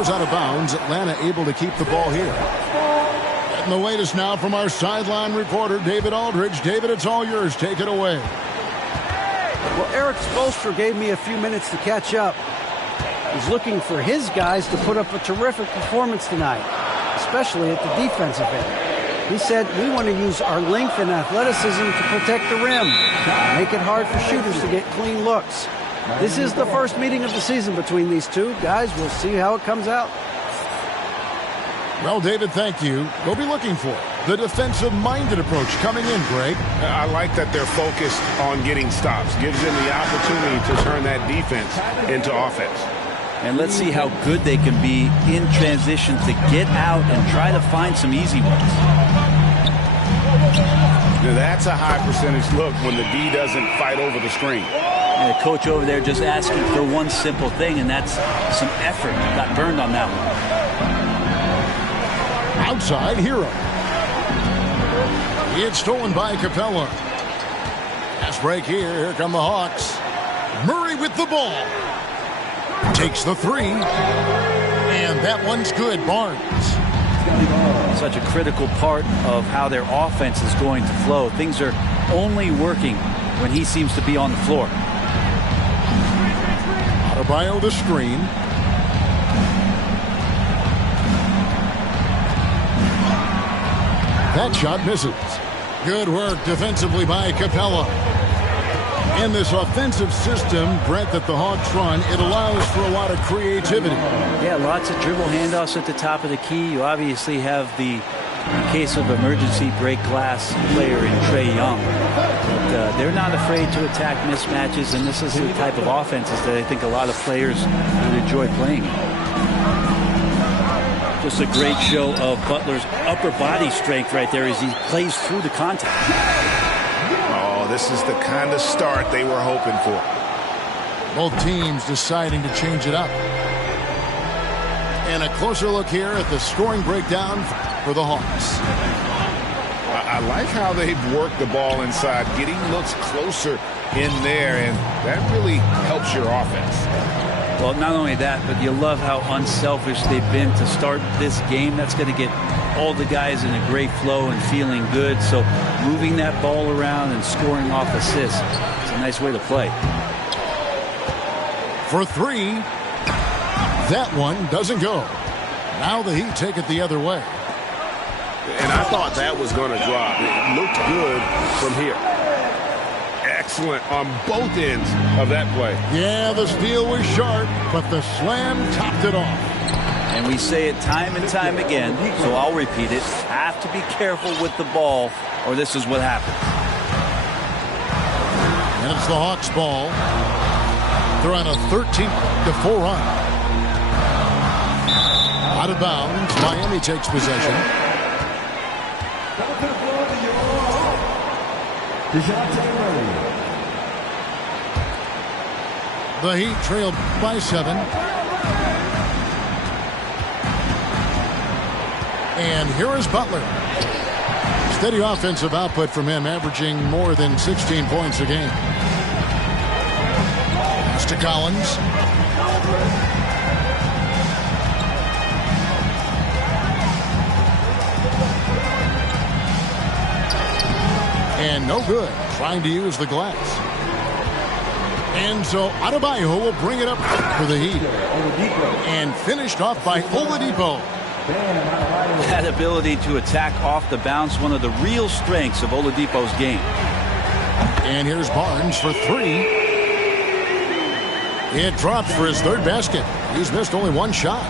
goes out of bounds. Atlanta able to keep the ball here. And the latest now from our sideline reporter, David Aldridge. David, it's all yours. Take it away. Well, Eric Spoelstra gave me a few minutes to catch up. He's looking for his guys to put up a terrific performance tonight, especially at the defensive end. He said, we want to use our length and athleticism to protect the rim, make it hard for shooters to get clean looks. This is the first meeting of the season between these two. Guys, we'll see how it comes out. Well, David, thank you. We'll be looking for the defensive-minded approach coming in, Greg. I like that they're focused on getting stops. Gives them the opportunity to turn that defense into offense. And let's see how good they can be in transition to get out and try to find some easy ones. Now that's a high percentage look when the D doesn't fight over the screen. And the coach over there just asking for one simple thing, and that's some effort. Got burned on that one. Outside, Hero. It's stolen by Capella. Fast break here. Here come the Hawks. Murray with the ball. Takes the three. And that one's good. Barnes. Such a critical part of how their offense is going to flow. Things are only working when he seems to be on the floor. Adebayo the screen. That shot misses. Good work defensively by Capella. In this offensive system, Brent, that the Hawks run, it allows for a lot of creativity. Yeah, lots of dribble handoffs at the top of the key. You obviously have the, in case of emergency, break glass player in Trae Young. But they're not afraid to attack mismatches, and this is the type of offenses that I think a lot of players would enjoy playing. Just a great show of Butler's upper body strength right there as he plays through the contact. Oh, this is the kind of start they were hoping for. Both teams deciding to change it up. And a closer look here at the scoring breakdown for the Hawks. I like how they've worked the ball inside, getting looks closer in there, and that really helps your offense. Well, not only that, but you love how unselfish they've been to start this game. That's going to get all the guys in a great flow and feeling good. So moving that ball around and scoring off assists, it's a nice way to play. For three, that one doesn't go. Now the Heat take it the other way. And I thought that was going to drop. It looked good from here. Excellent on both ends of that play. Yeah, the steal was sharp, but the slam topped it off. And we say it time and time again, so I'll repeat it. Have to be careful with the ball, or this is what happens. And it's the Hawks' ball. They're on a 13-4 run. Out of bounds. Miami takes possession. The Heat trailed by 7. And here is Butler. Steady offensive output from him, averaging more than 16 points a game. Pass to Collins. And no good, trying to use the glass. And so Adebayo will bring it up for the Heat. And finished off by Oladipo. That ability to attack off the bounce, one of the real strengths of Oladipo's game. And here's Barnes for 3. It drops for his third basket. He's missed only one shot.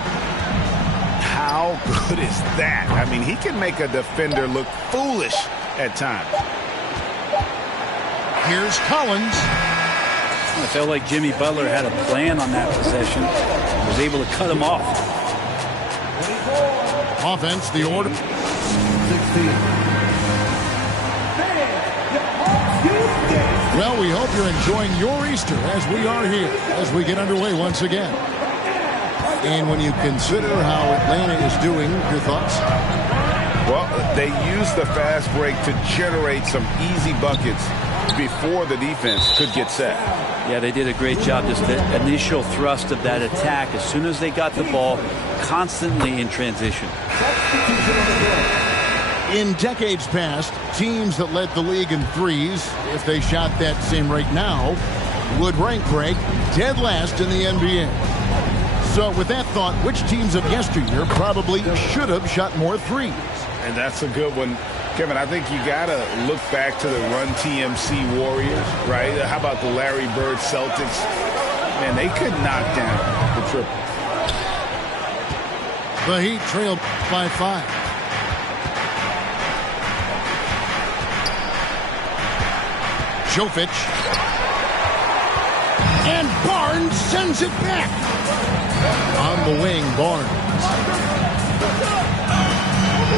How good is that? I mean, he can make a defender look foolish at times. Here's Collins. I felt like Jimmy Butler had a plan on that possession. Was able to cut him off. Offense, the order. 16. Well, we hope you're enjoying your Easter as we are here, as we get underway once again. And when you consider how Atlanta is doing, your thoughts? Well, they used the fast break to generate some easy buckets before the defense could get set. Yeah, they did a great job. Just the initial thrust of that attack, as soon as they got the ball, constantly in transition. In decades past, teams that led the league in threes, if they shot that same rate now, would rank Greg dead last in the NBA. So with that thought, which teams of yesteryear probably should have shot more threes? And that's a good one. Kevin, I think you got to look back to the Run TMC Warriors, right? How about the Larry Bird Celtics? Man, they could knock down the triple. The Heat trailed by 5. Jovic. And Barnes sends it back. On the wing, Barnes.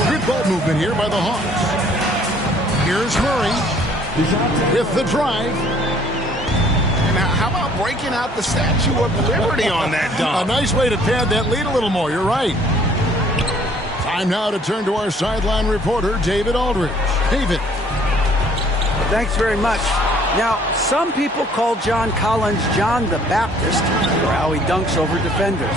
Good ball movement here by the Hawks. Here's Murray with the drive. Now, how about breaking out the Statue of Liberty on that dunk? A nice way to pad that lead a little more. You're right. Time now to turn to our sideline reporter, David Aldridge. David. Thanks very much. Now, some people call John Collins John the Baptist for how he dunks over defenders.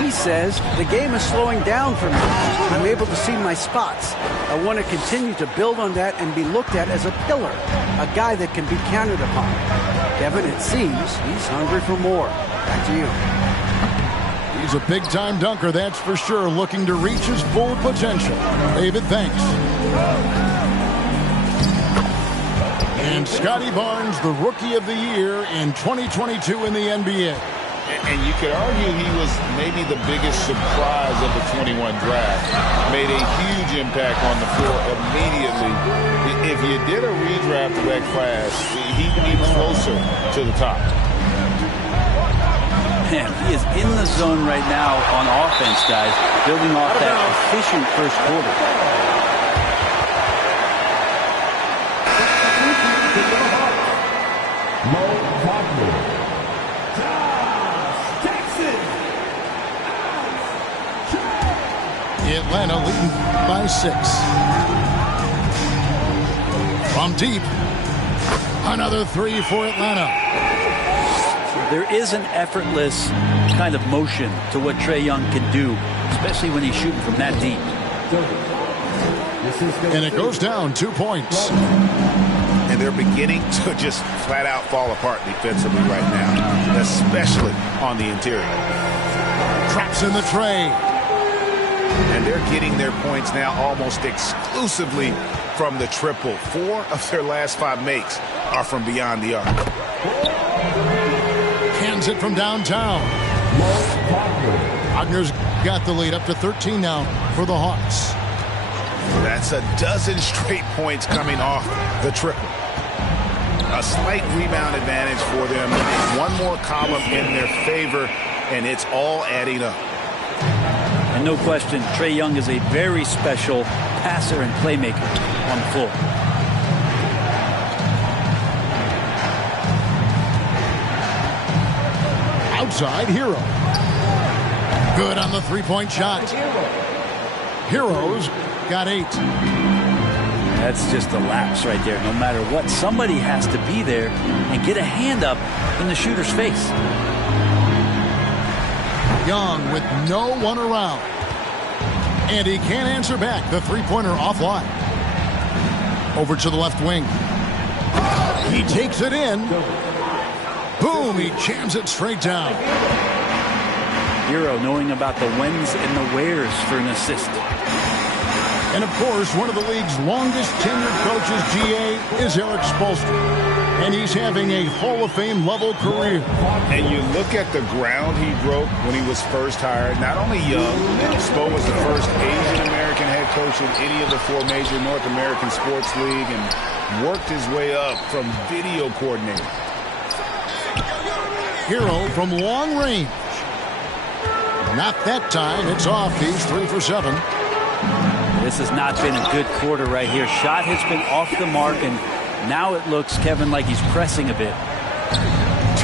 He says, the game is slowing down for me. I'm able to see my spots. I want to continue to build on that and be looked at as a pillar, a guy that can be counted upon. Kevin, it seems he's hungry for more. Back to you. He's a big-time dunker, that's for sure, looking to reach his full potential. David, thanks. And Scotty Barnes, the Rookie of the Year in 2022 in the NBA. And you could argue he was maybe the biggest surprise of the 21 draft. Made a huge impact on the floor immediately. If you did a redraft of that class, he'd be closer to the top. Man, he is in the zone right now on offense, guys, building off that efficient first quarter. Atlanta leading by 6. From deep, another 3 for Atlanta. There is an effortless kind of motion to what Trae Young can do, especially when he's shooting from that deep. And it goes down 2 points. And they're beginning to just flat out fall apart defensively right now, especially on the interior. Traps in the tray. And they're getting their points now almost exclusively from the triple. 4 of their last 5 makes are from beyond the arc. Hands it from downtown. Wagner's got the lead up to 13 now for the Hawks. That's a dozen straight points coming off the triple. A slight rebound advantage for them. One more column in their favor, and it's all adding up. And no question, Trae Young is a very special passer and playmaker on the floor. Outside, Hero. Good on the three-point shot. Hero's got 8. That's just a lapse right there. No matter what, somebody has to be there and get a hand up in the shooter's face. Young with no one around. And he can't answer back. The three-pointer offline. Over to the left wing. He takes it in. Boom, he jams it straight down. Hero knowing about the whens and the wheres for an assist. And of course, one of the league's longest tenured coaches, GA, is Eric Spoelstra. And he's having a Hall of Fame level career. And you look at the ground he broke when he was first hired. Not only young, Spo was the first Asian American head coach in any of the 4 major North American sports league and worked his way up from video coordinator. Hero from long range. Not that time. It's off. He's 3 for 7. This has not been a good quarter right here. Shot has been off the mark, and now it looks, Kevin, like he's pressing a bit.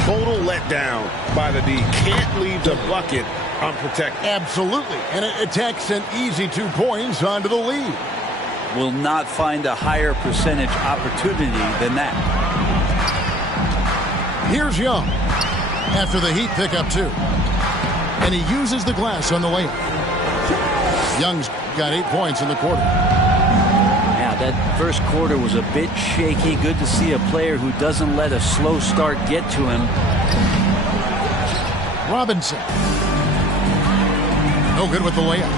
Total letdown by the D. Can't leave the bucket unprotected. Absolutely. And it takes an easy 2 points onto the lead. Will not find a higher percentage opportunity than that. Here's Young after the Heat pick up 2. And he uses the glass on the layup. Young's got 8 points in the quarter. Yeah, that first quarter was a bit shaky. Good to see a player who doesn't let a slow start get to him. Robinson. No good with the layup.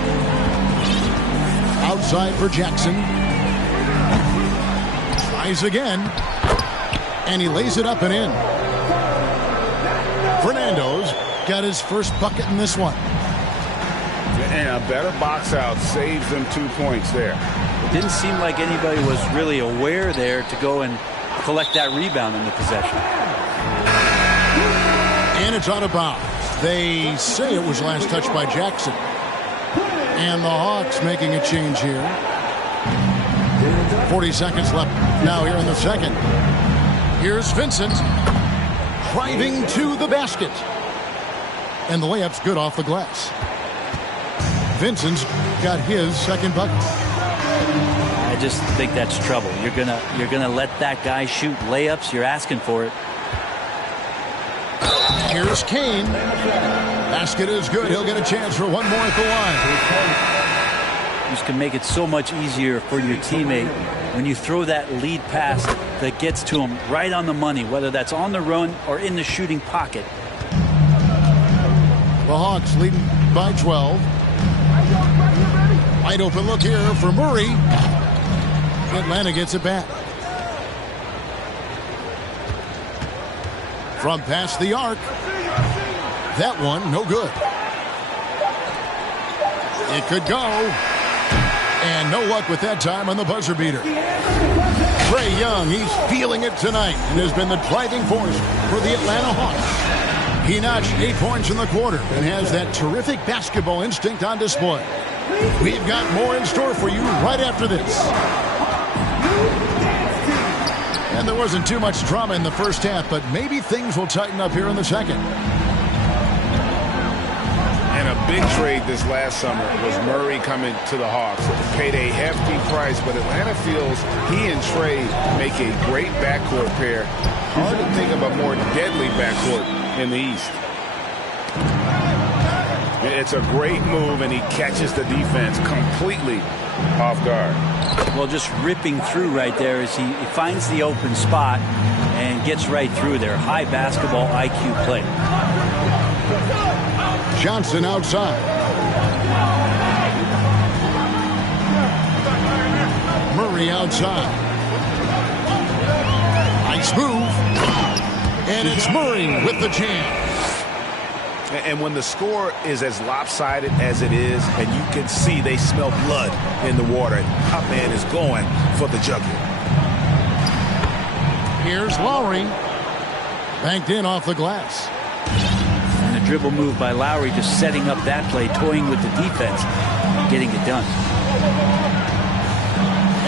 Outside for Jackson. Tries again. And he lays it up and in. Fernando's got his first bucket in this one. And a better box out saves them 2 points there. It didn't seem like anybody was really aware there to go and collect that rebound in the possession. And it's out of bounds. They say it was last touched by Jackson. And the Hawks making a change here. 40 seconds left now here in the second. Here's Vincent driving to the basket. And the layup's good off the glass. Vincent's got his second bucket. I just think that's trouble. You're gonna let that guy shoot layups. You're asking for it. Here's Kane. Basket is good. He'll get a chance for one more at the line. You just can make it so much easier for your teammate when you throw that lead pass that gets to him right on the money, whether that's on the run or in the shooting pocket. The Hawks leading by 12. Wide open look here for Murray. Atlanta gets it back. From past the arc. That one, no good. It could go. And no luck with that time on the buzzer beater. Trae Young, he's feeling it tonight and has been the driving force for the Atlanta Hawks. He notched 8 points in the quarter and has that terrific basketball instinct on display. We've got more in store for you right after this. And there wasn't too much drama in the first half, but maybe things will tighten up here in the second. And a big trade this last summer was Murray coming to the Hawks. Paid a hefty price, but Atlanta feels he and Trae make a great backcourt pair. Hard to think of a more deadly backcourt in the East. It's a great move, and he catches the defense completely off guard. Well, just ripping through right there as he finds the open spot and gets right through there. High basketball IQ play. Johnson outside. Murray outside. Nice move. And it's Murray with the jam. And when the score is as lopsided as it is, and you can see they smell blood in the water, top man is going for the jugular. Here's Lowry. Banked in off the glass. And the dribble move by Lowry, just setting up that play, toying with the defense, getting it done.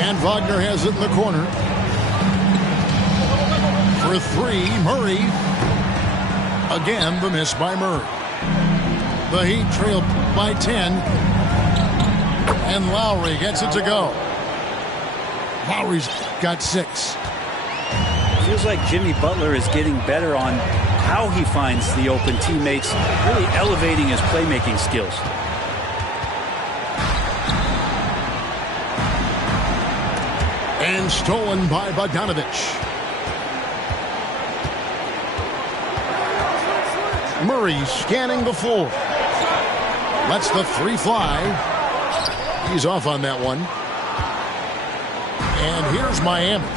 And Wagner has it in the corner. For 3, Murray. Again, the miss by Murray. The Heat trail by 10. And Lowry gets it to go. Lowry's got 6. Feels like Jimmy Butler is getting better on how he finds the open teammates, really elevating his playmaking skills. And stolen by Bogdanovich. Murray scanning the floor. Lets the 3 fly. He's off on that one. And here's Miami.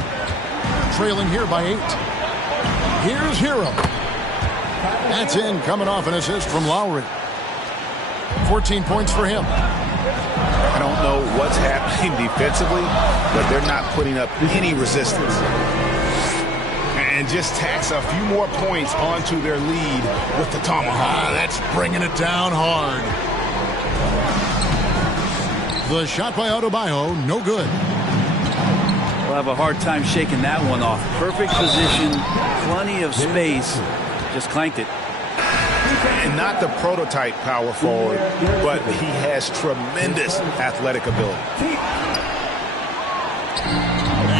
Trailing here by 8. Here's Hero. That's in, coming off an assist from Lowry. 14 points for him. I don't know what's happening defensively, but they're not putting up any resistance. And just tacks a few more points onto their lead with the tomahawk. That's bringing it down hard. The shot by Adebayo, no good. We'll have a hard time shaking that one off. Perfect position, plenty of space, just clanked it. And not the prototype power forward, but he has tremendous athletic ability.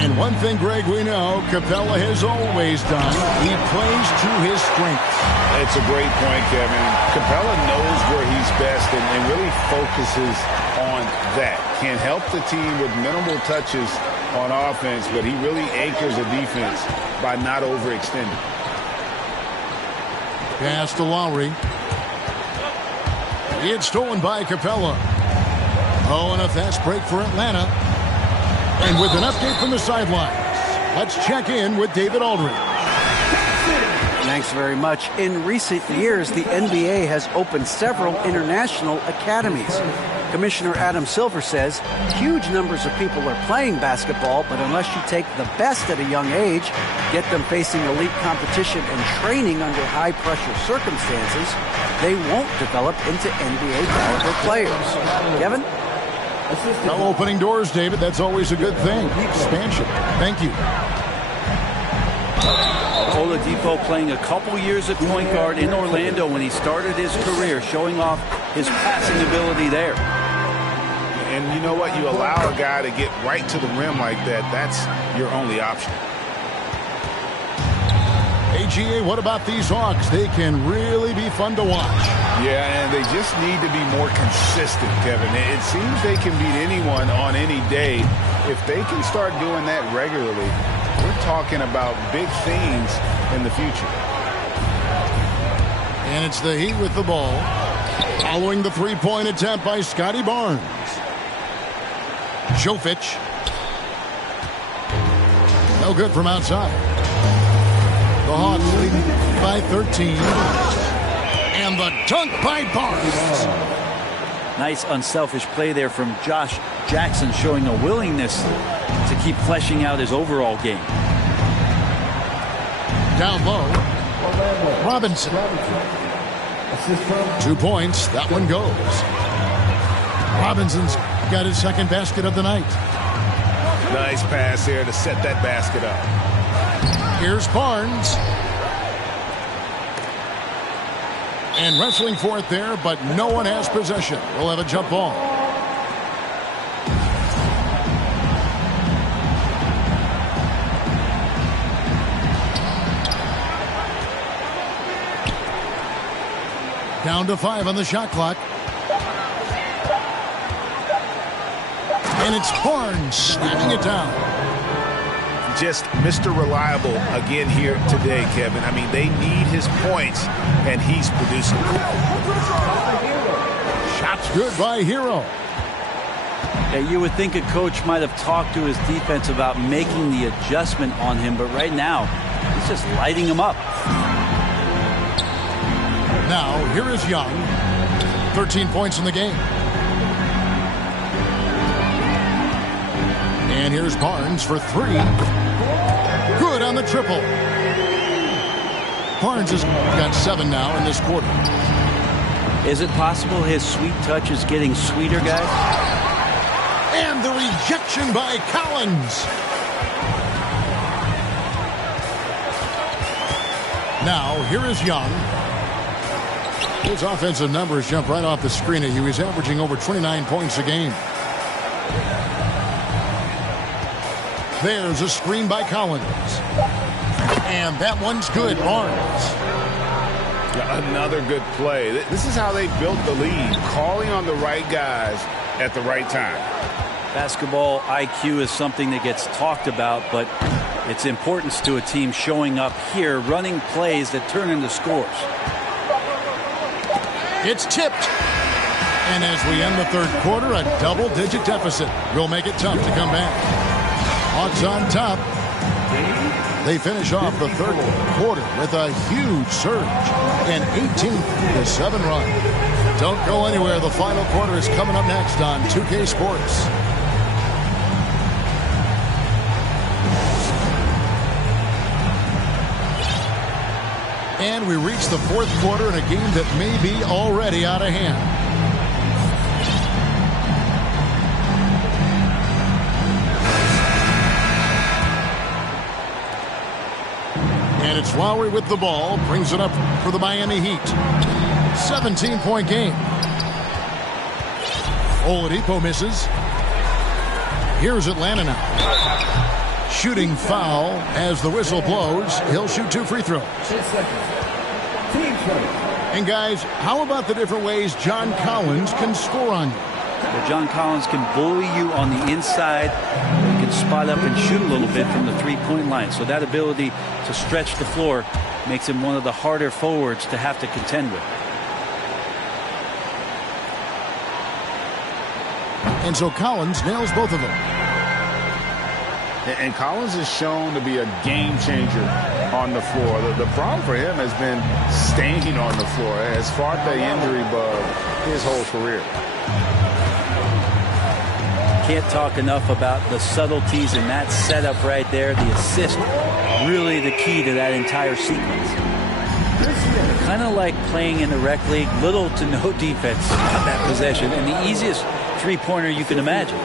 And one thing, Greg, we know Capella has always done. He plays to his strengths. It's a great point, Kevin. Capella knows where he's best and really focuses on that. Can help the team with minimal touches on offense, but he really anchors the defense by not overextending. Pass to Lowry. It's stolen by Capella. Oh, and a fast break for Atlanta. And with an update from the sidelines, let's check in with David Aldridge. Thanks very much. In recent years, the NBA has opened several international academies. Commissioner Adam Silver says huge numbers of people are playing basketball, but unless you take the best at a young age, get them facing elite competition and training under high-pressure circumstances, they won't develop into NBA-caliber players. Kevin? No opening doors, David. That's always a good thing. Expansion. Thank you. Oladipo playing a couple years at point guard in Orlando when he started his career, showing off his passing ability there. And you know what? You allow a guy to get right to the rim like that. That's your only option. AGA, what about these Hawks? They can really be fun to watch. Yeah, and they just need to be more consistent, Kevin. It seems they can beat anyone on any day. If they can start doing that regularly, we're talking about big things in the future. And it's the Heat with the ball. Following the three-point attempt by Scotty Barnes. Jovic. No good from outside. The Hawks leading by 13. And the dunk by Barnes. Nice unselfish play there from Josh Jackson, showing a willingness to keep fleshing out his overall game. Down low. Robinson. 2 points. That one goes. Robinson's got his second basket of the night. Nice pass there to set that basket up. Here's Barnes. And wrestling for it there, but no one has possession. We'll have a jump ball. Down to 5 on the shot clock. And it's Barnes snapping it down. Just Mr. Reliable again here today, Kevin. I mean, they need his points, and he's producing. Shots good by Hero. Yeah, you would think a coach might have talked to his defense about making the adjustment on him, but right now, he's just lighting him up. Now, here is Young. 13 points in the game. And here's Barnes for 3. Good on the triple. Barnes has got 7 now in this quarter. Is it possible his sweet touch is getting sweeter, guys? And the rejection by Collins. Now, here is Young. His offensive numbers jump right off the screen at you. He's averaging over 29 points a game. There's a screen by Collins. And that one's good. Barnes. Another good play. This is how they built the lead, calling on the right guys at the right time. Basketball IQ is something that gets talked about, but its importance to a team showing up here, running plays that turn into scores. It's tipped. And as we end the third quarter, a double-digit deficit will make it tough to come back. Hawks on top. They finish off the third quarter with a huge surge, an 18-7 run. Don't go anywhere. The final quarter is coming up next on 2K Sports. And we reach the fourth quarter in a game that may be already out of hand. And it's Lowry with the ball, brings it up for the Miami Heat. 17-point game. Oladipo misses. Here's Atlanta now. shooting foul as the whistle blows. He'll shoot 2 free throws. And guys, how about the different ways John Collins can score on you? Well, John Collins can bully you on the inside. He can spot up and shoot a little bit from the three-point line. So that ability to stretch the floor makes him one of the harder forwards to have to contend with. And so Collins nails both of them. And Collins is shown to be a game changer on the floor. The problem for him has been staying on the floor. Has fought the injury bug his whole career. Can't talk enough about the subtleties in that setup right there. The assist, really the key to that entire sequence. Kind of like playing in the rec league, little to no defense on that possession, and the easiest three-pointer you can imagine.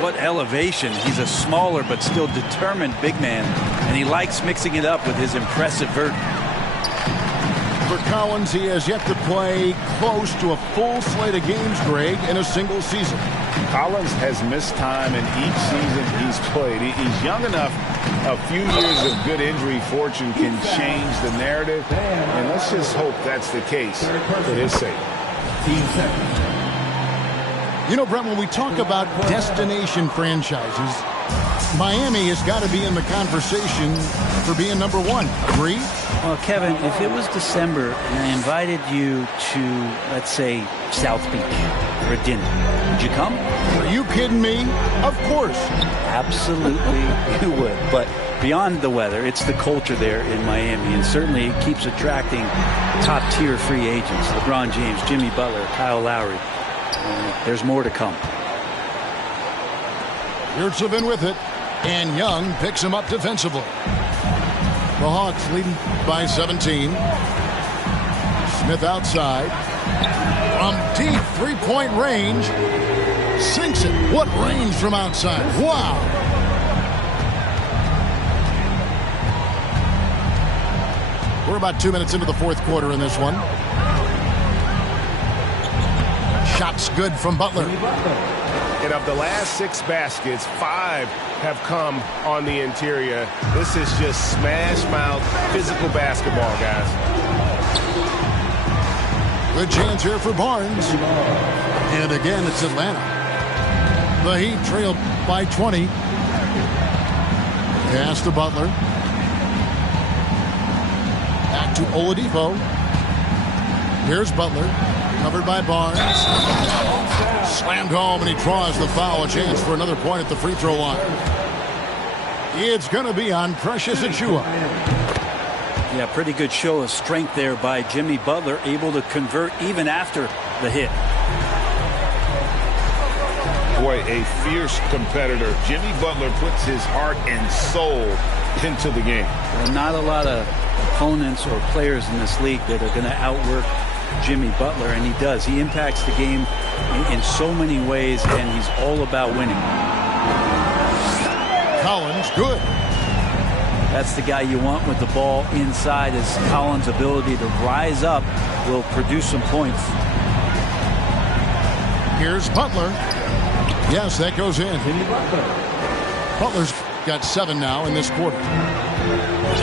What elevation. He's a smaller but still determined big man, and he likes mixing it up with his impressive vert. For Collins, he has yet to play close to a full slate of games, Greg, in a single season. Collins has missed time in each season he's played. He's young enough. A few years of good injury fortune can change the narrative, and let's just hope that's the case for his sake. You know, Brent, when we talk about destination franchises, Miami has got to be in the conversation for being number one. Agree? Well, Kevin, if it was December and I invited you to, let's say, South Beach for a dinner, would you come? Are you kidding me? Of course. Absolutely you would. But beyond the weather, it's the culture there in Miami, and certainly it keeps attracting top-tier free agents. LeBron James, Jimmy Butler, Kyle Lowry. There's more to come. Yurtseven with it, and Young picks him up defensively. The Hawks leading by 17. Smith outside. From deep three-point range. Sinks it. What range from outside. Wow. We're about 2 minutes into the fourth quarter in this one. Shots good from Butler. And of the last 6 baskets, 5 have come on the interior. This is just smash mouth physical basketball, guys. Good chance here for Barnes. And again, it's Atlanta. The Heat trailed by 20. Pass to Butler. Back to Oladipo. Here's Butler. Covered by Barnes. Slammed home, and he draws the foul. A chance for another point at the free throw line. It's going to be on Precious Achiuwa. Yeah, pretty good show of strength there by Jimmy Butler, able to convert even after the hit. Boy, a fierce competitor. Jimmy Butler puts his heart and soul into the game. Well, not a lot of opponents or players in this league that are going to outwork Jimmy Butler, and he does. He impacts the game in so many ways, and he's all about winning. Collins, good. That's the guy you want with the ball inside, as Collins' ability to rise up will produce some points. Here's Butler. Yes, that goes in. Butler's got 7 now in this quarter.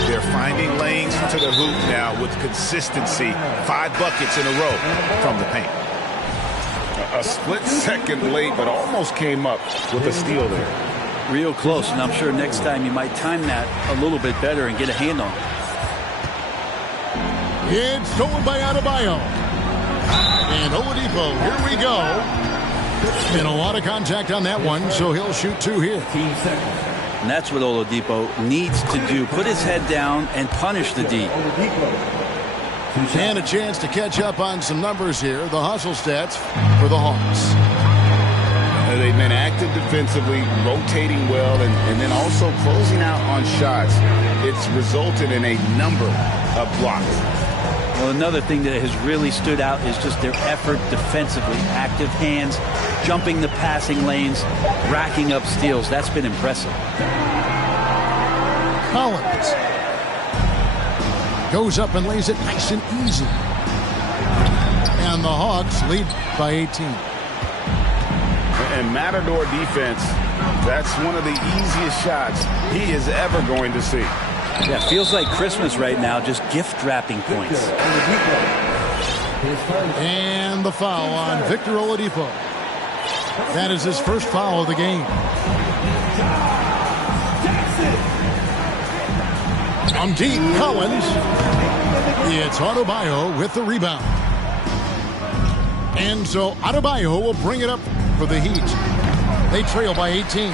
They're finding lanes to the hoop now with consistency. 5 buckets in a row from the paint. A split second late, but almost came up with a steal there. Real close, and I'm sure next time you might time that a little bit better and get a hand on it. It's stolen by Adebayo. And Oladipo, here we go. And a lot of contact on that one, so he'll shoot 2 here. And that's what Oladipo needs to do. Put his head down and punish the D. And a chance to catch up on some numbers here. The hustle stats for the Hawks. They've been active defensively, rotating well, and then also closing out on shots. It's resulted in a number of blocks. Well, another thing that has really stood out is just their effort defensively. Active hands, jumping the passing lanes, racking up steals. That's been impressive. Collins goes up and lays it nice and easy. And the Hawks lead by 18. And Matador defense That's one of the easiest shots he is ever going to see. Yeah, feels like Christmas right now, just gift wrapping points. And the foul on Victor Oladipo. That is his first foul of the game. From deep, Collins. It's Adebayo with the rebound. And so Adebayo will bring it up for the Heat. They trail by 18.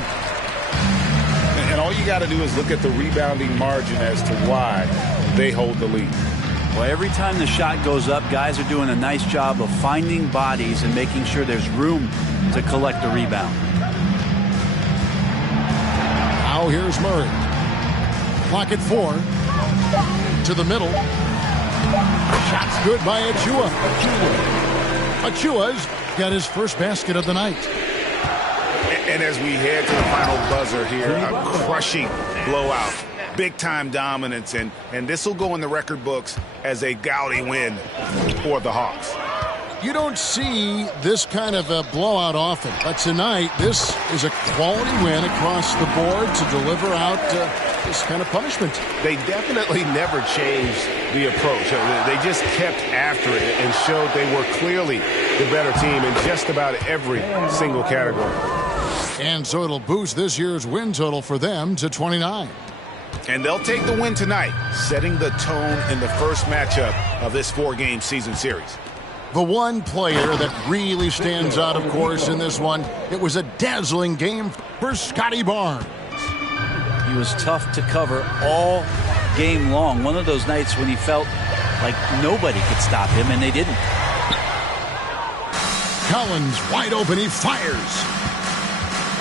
And all you got to do is look at the rebounding margin as to why they hold the lead. Well, every time the shot goes up, guys are doing a nice job of finding bodies and making sure there's room to collect the rebound. Now here's Murray. Clock at 4. To the middle. Shot's good by Achua. Achua's got his first basket of the night. And as we head to the final buzzer here, a crushing blowout. Big-time dominance, and this will go in the record books as a gaudy win for the Hawks. You don't see this kind of a blowout often, but tonight this is a quality win across the board to deliver out this kind of punishment. They definitely never changed the approach. They just kept after it and showed they were clearly the better team in just about every single category. And so it'll boost this year's win total for them to 29. And they'll take the win tonight, setting the tone in the first matchup of this 4-game season series. The one player that really stands out, of course, in this one, it was a dazzling game for Scotty Barnes. He was tough to cover all game long. One of those nights when he felt like nobody could stop him, and they didn't. Collins wide open, he fires.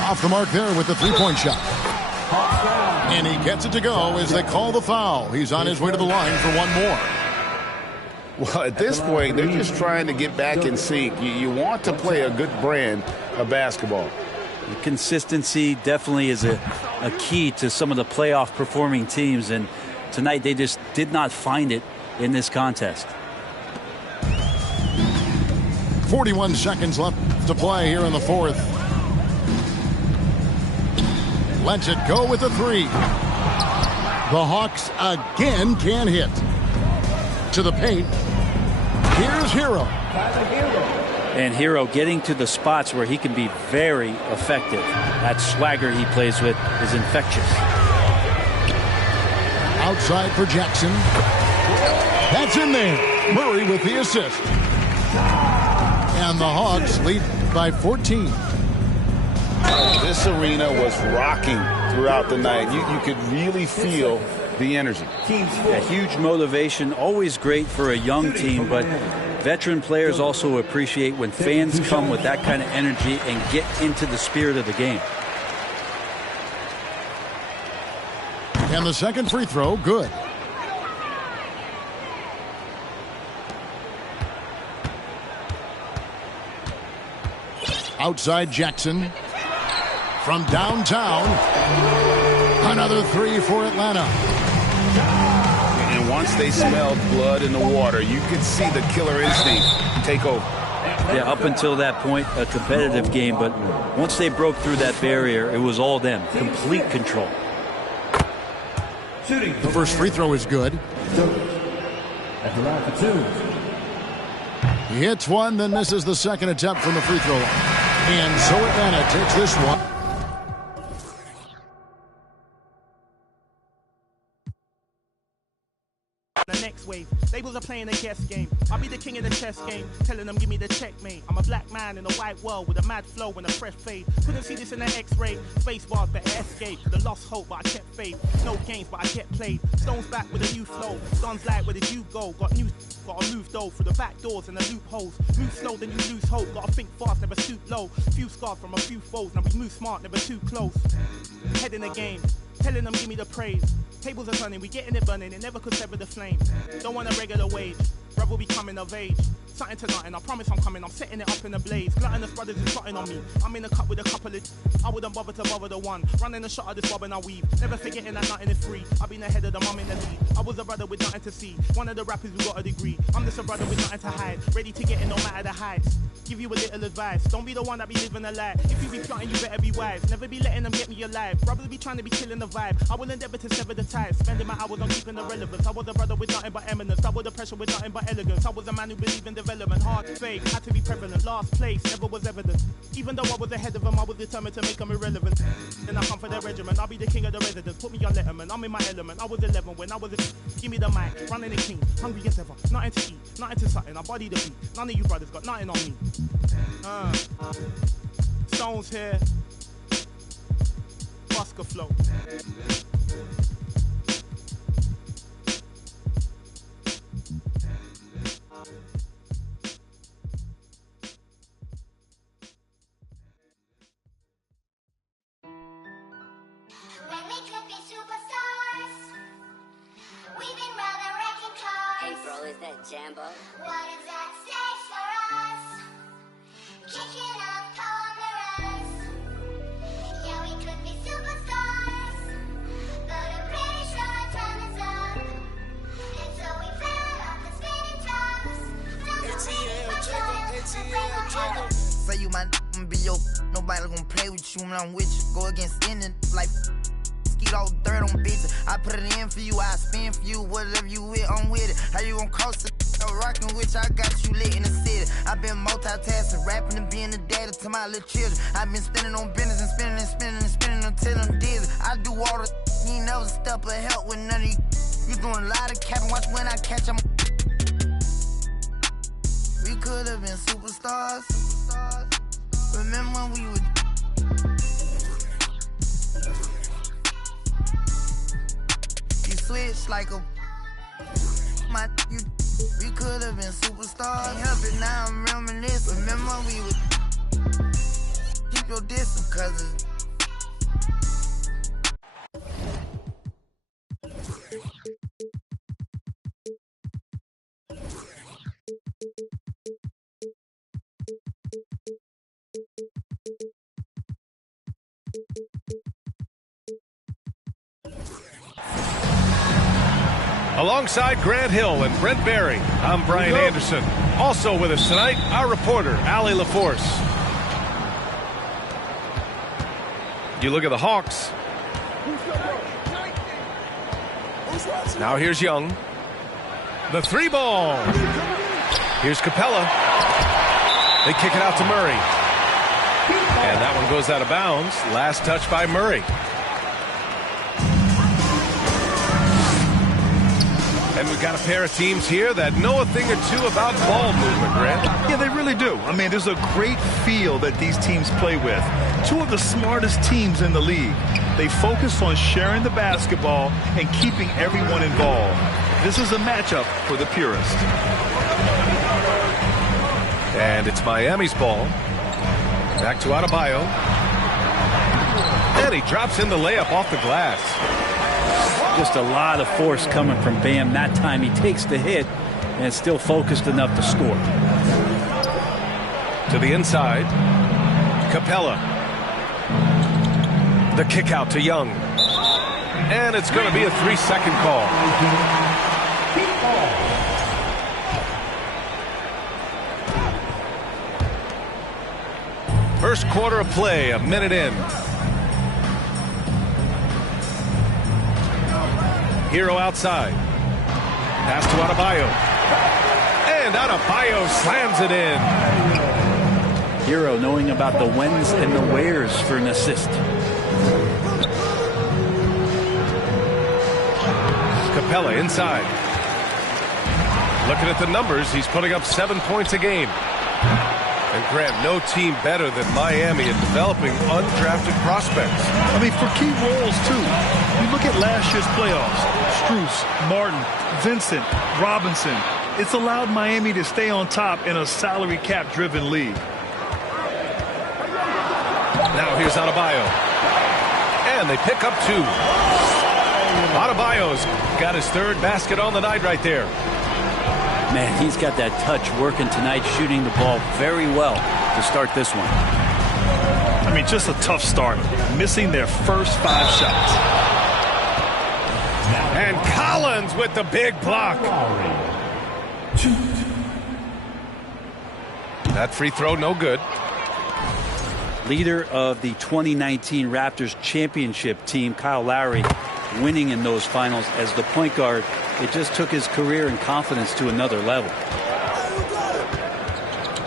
Off the mark there with the three-point shot. And he gets it to go as they call the foul. He's on his way to the line for one more. Well, at this point, they're just trying to get back in sync. You want to play a good brand of basketball. The consistency definitely is a key to some of the playoff performing teams, and tonight they just did not find it in this contest. 41 seconds left to play here in the fourth. Lets it go with a three. The Hawks again can't hit. To the paint. Here's Hero. And Hero getting to the spots where he can be very effective. That swagger he plays with is infectious. Outside for Jackson. That's in there. Murray with the assist. And the Hawks lead by 14. This arena was rocking throughout the night. You could really feel the energy. A huge motivation, always great for a young team, but veteran players also appreciate when fans come with that kind of energy and get into the spirit of the game. And the second free throw, good. Outside Jackson. From downtown. Another three for Atlanta. And once they smelled blood in the water, you could see the killer instinct take over. Yeah, up until that point, a competitive game, but once they broke through that barrier, it was all them. Complete control. The first free throw is good. He hits one, then misses the second attempt from the free throw line. And so Atlanta takes this one. The next wave, labels are playing a guess game. I'll be the king of the chess game, telling them give me the checkmate. I'm a black man in a white world with a mad flow and a fresh fade. Couldn't see this in the X-ray. Space bars better escape. The lost hope, but I kept faith. No games, but I get played. Stones back with a new flow. Guns light, where did you go? Gotta move though through the back doors and the loopholes. Move slow, then you lose hope. Gotta think fast, never stoop low. Few scars from a few foes. Now we move smart, never too close. Head in the game. Telling them give me the praise. Tables are turning, we getting it burning. It never could sever the flame. Don't want a regular wage. Brother will be coming of age. something to nothing. I promise I'm coming, I'm setting it up in a blaze. Gluttonous brothers is plotting on me. I'm in a cup with a couple of... I wouldn't bother to bother the one. Running a shot of this bob and I weave. Never forgetting that nothing is free. I've been ahead of the mum in the lead. I was a brother with nothing to see. One of the rappers who got a degree. I'm just a brother with nothing to hide. Ready to get in no matter the heights. Give you a little advice. Don't be the one that be living a lie. If you be plotting, you better be wise. Never be letting them get me alive. Brothers be trying to be killing the vibe. I will endeavor to sever the ties. Spending my hours on keeping the relevance. I was a brother with nothing but eminence. I was the pressure with nothing but elegance. I was a man who believed in development. Hard faith had to be prevalent. Last place never was evident. Even though I was ahead of them, I was determined to make them irrelevant. Then I come for their regiment. I'll be the king of the residence. Put me on Letterman. I'm in my element. I was 11 when I was a... Give me the mic. Running the king. Hungry as ever. Nothing to eat. Nothing to something. I body the beat. None of you brothers got nothing on me. Stones here. Busker flow. When we could be superstars, we've been rather wrecking cars. Hey bro, is that Jambo? What is that stage for us? Kicking up cameras. Yeah, we could be superstars, but a British run time is up, and so we fell off the spinning tops. ATL, say you my be your nobody gonna play with you when I'm with you. Go against any like Skeeto third on bitches. I put it in for you, I spin for you. Whatever you with, I'm with it. How you gon' coast it? Rockin' with you, I got you lit in the city. I've been multitasking, rapping and being the daddy to my little children. I've been spending on business and spinning and spinning and spinning until I'm dizzy. I do all the you ain't never step of help with none of you. You doing a lot of capping, watch when I catch them. We could have been superstars. Remember when we would. You switch like a. We could have been superstars. Can't help it now, I'm reminiscing. Remember when we would. Keep your distance, cause it's. Alongside Grant Hill and Brent Barry, I'm Brian Anderson. Also with us tonight, our reporter, Allie LaForce. You look at the Hawks. Now here's Young. The three ball. Here's Capella. They kick it out to Murray. And that one goes out of bounds. Last touch by Murray. And we've got a pair of teams here that know a thing or two about ball movement, Grant. Yeah, they really do. I mean, there's a great feel that these teams play with. Two of the smartest teams in the league. They focus on sharing the basketball and keeping everyone involved. This is a matchup for the purist. And it's Miami's ball. Back to Adebayo. And he drops in the layup off the glass. Just a lot of force coming from Bam. That time he takes the hit and still focused enough to score. To the inside. Capella. The kick out to Young. And it's going to be a 3-second call. First quarter of play, a minute in. Hero outside. Pass to Adebayo. And Adebayo slams it in. Hero knowing about the whens and the wheres for an assist. Capella inside. Looking at the numbers, he's putting up 7 points a game. And Grant, no team better than Miami in developing undrafted prospects. I mean, for key roles, too. You look at last year's playoffs. Strus, Martin, Vincent, Robinson. It's allowed Miami to stay on top in a salary cap-driven league. Now here's Adebayo. And they pick up 2. Adebayo's got his third basket on the night right there. Man, he's got that touch working tonight, shooting the ball very well to start this one. I mean, just a tough start, missing their first 5 shots. And Collins with the big block. That free throw, no good. Leader of the 2019 Raptors championship team, Kyle Lowry, winning in those finals as the point guard. It just took his career and confidence to another level.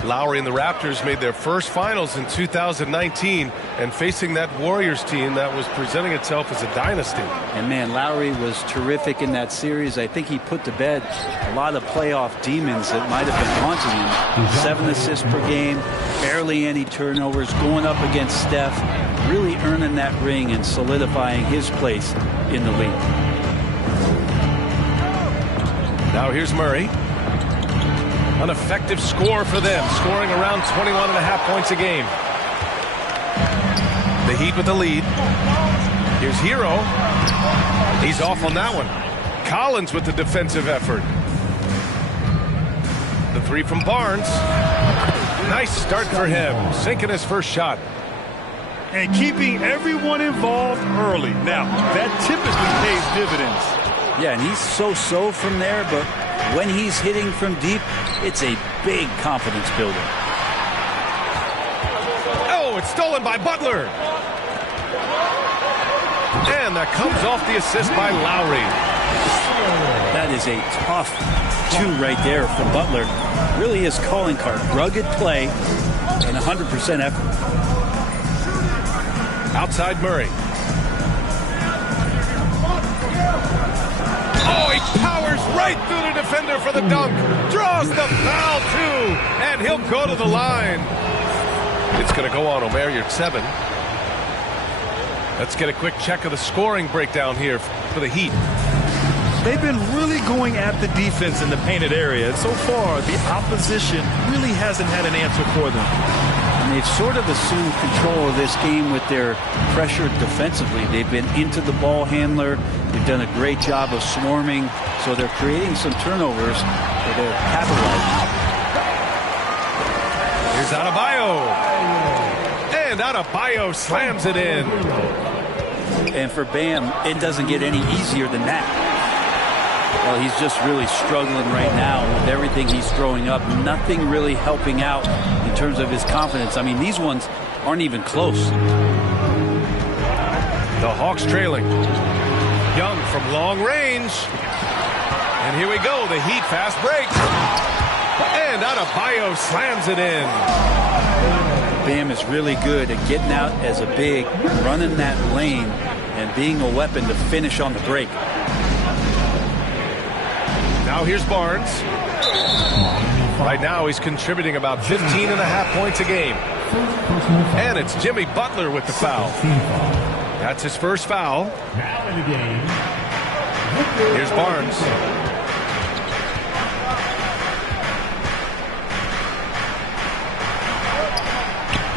Lowry and the Raptors made their first finals in 2019, and facing that Warriors team that was presenting itself as a dynasty. And man, Lowry was terrific in that series. I think he put to bed a lot of playoff demons that might have been haunting him. 7 assists per game, barely any turnovers, going up against Steph, really earning that ring and solidifying his place in the league. Now here's Murray. An effective score for them, scoring around 21.5 points a game. The Heat with the lead. Here's Hero. He's off on that one. Collins with the defensive effort. The three from Barnes. Nice start for him, sinking his first shot. And keeping everyone involved early. Now, that typically pays dividends. Yeah, and he's so-so from there, but when he's hitting from deep, it's a big confidence builder. Oh, it's stolen by Butler. And that comes off the assist by Lowry. That is a tough 2 right there from Butler. Really his calling card. Rugged play and 100% effort. Outside Murray. Oh, he powers right through the defender for the dunk. Draws the foul, too. And he'll go to the line. It's going to go on Omer Yurtseven. Let's get a quick check of the scoring breakdown here for the Heat. They've been really going at the defense in the painted area. And so far, the opposition really hasn't had an answer for them. And they've sort of assumed control of this game with their pressure defensively. They've been into the ball handler. They've done a great job of swarming. So they're creating some turnovers that they're capitalizing. Here's Adebayo. And Adebayo slams it in. And for Bam, it doesn't get any easier than that. Well, he's just really struggling right now with everything he's throwing up. Nothing really helping out in terms of his confidence. I mean, these ones aren't even close. The Hawks trailing. Young from long range. And here we go. The Heat fast break. And Adebayo slams it in. Bam is really good at getting out as a big, running that lane, and being a weapon to finish on the break. Now here's Barnes. Right now he's contributing about 15.5 points a game. And it's Jimmy Butler with the foul. That's his first foul. Now in the game. Here's Barnes.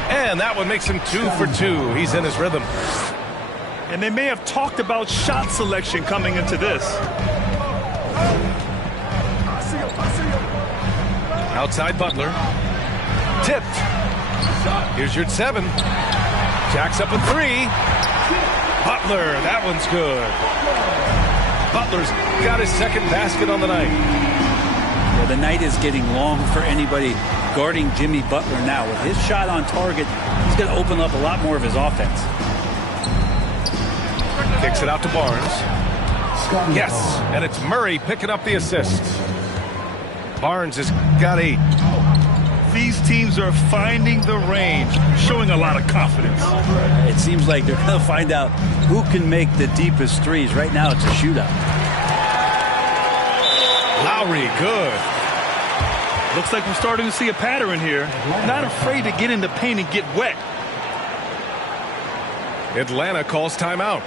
And that one makes him 2 for 2. He's in his rhythm. And they may have talked about shot selection coming into this. Outside Butler. Tipped. Here's your 7. Jacks up a 3. Butler, that one's good. Butler's got his second basket on the night. Well, the night is getting long for anybody guarding Jimmy Butler now. With his shot on target, he's going to open up a lot more of his offense. Kicks it out to Barnes. Yes, and it's Murray picking up the assist. Barnes has got 8. These teams are finding the range, showing a lot of confidence. It seems like they're going to find out who can make the deepest threes. Right now, it's a shootout. Lowry, good. Looks like we're starting to see a pattern here. Not afraid to get in the paint and get wet. Atlanta calls timeout.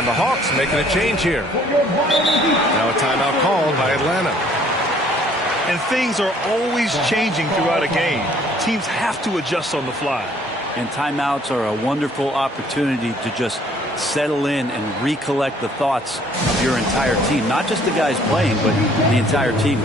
And the Hawks making a change here. Now a timeout called by Atlanta. And things are always changing throughout a game. Teams have to adjust on the fly. And timeouts are a wonderful opportunity to just settle in and recollect the thoughts of your entire team. Not just the guys playing, but the entire team.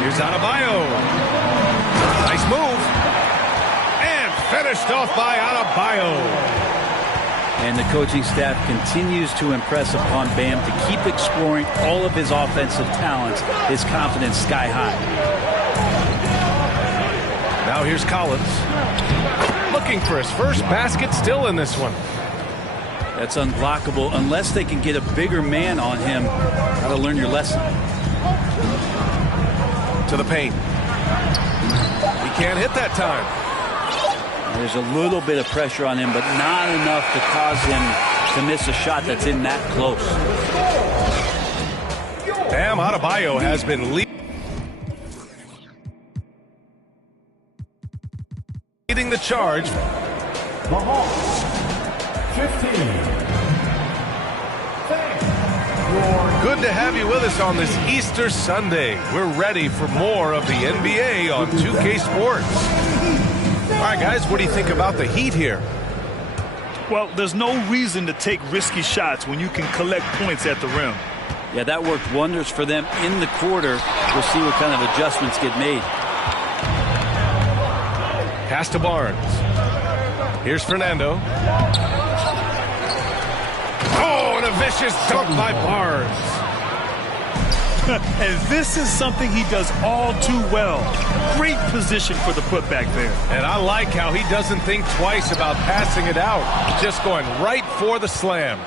Here's Adebayo. Nice move. And finished off by Adebayo. And the coaching staff continues to impress upon Bam to keep exploring all of his offensive talents, his confidence sky high. Now here's Collins. Looking for his first basket, still in this one. That's unblockable unless they can get a bigger man on him. Gotta learn your lesson. To the paint. He can't hit that time. There's a little bit of pressure on him, but not enough to cause him to miss a shot that's in that close. Bam Adebayo has been leading the charge. The Hawks, 15. Good to have you with us on this Easter Sunday. We're ready for more of the NBA on 2K Sports. All right, guys, what do you think about the Heat here? Well, there's no reason to take risky shots when you can collect points at the rim. Yeah, that worked wonders for them in the quarter. We'll see what kind of adjustments get made. Pass to Barnes. Here's Fernando. Oh, and a vicious dunk by Barnes. And this is something he does all too well. Great position for the putback there. And I like how he doesn't think twice about passing it out. Just going right for the slam.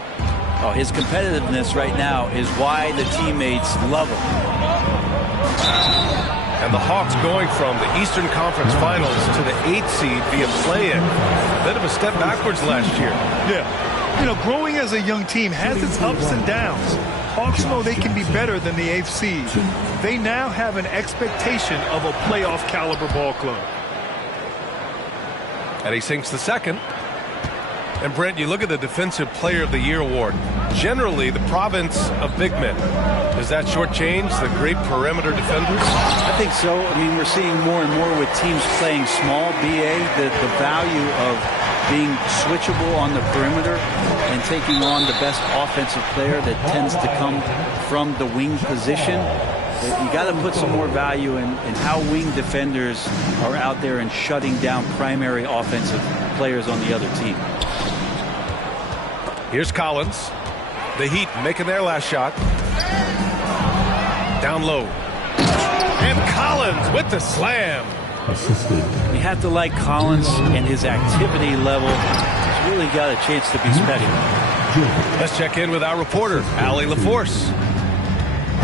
Oh, his competitiveness right now is why the teammates love him. And the Hawks going from the Eastern Conference Finals to the 8th seed via play-in. Bit of a step backwards last year. Yeah. You know, growing as a young team has its ups and downs. Hawks know they can be better than the 8th seed. They now have an expectation of a playoff caliber ball club. And he sinks the second. And Brent, you look at the Defensive Player of the Year award. Generally, the province of big men. Does that shortchange the great perimeter defenders? I think so. I mean, we're seeing more and more with teams playing small, BA, the value of being switchable on the perimeter and taking on the best offensive player that tends to come from the wing position. You got to put some more value in how wing defenders are out there and shutting down primary offensive players on the other team. Here's Collins. The Heat making their last shot. Down low. And Collins with the slam. You have to like Collins and his activity level. He's really got a chance to be special. Let's check in with our reporter, Allie LaForce.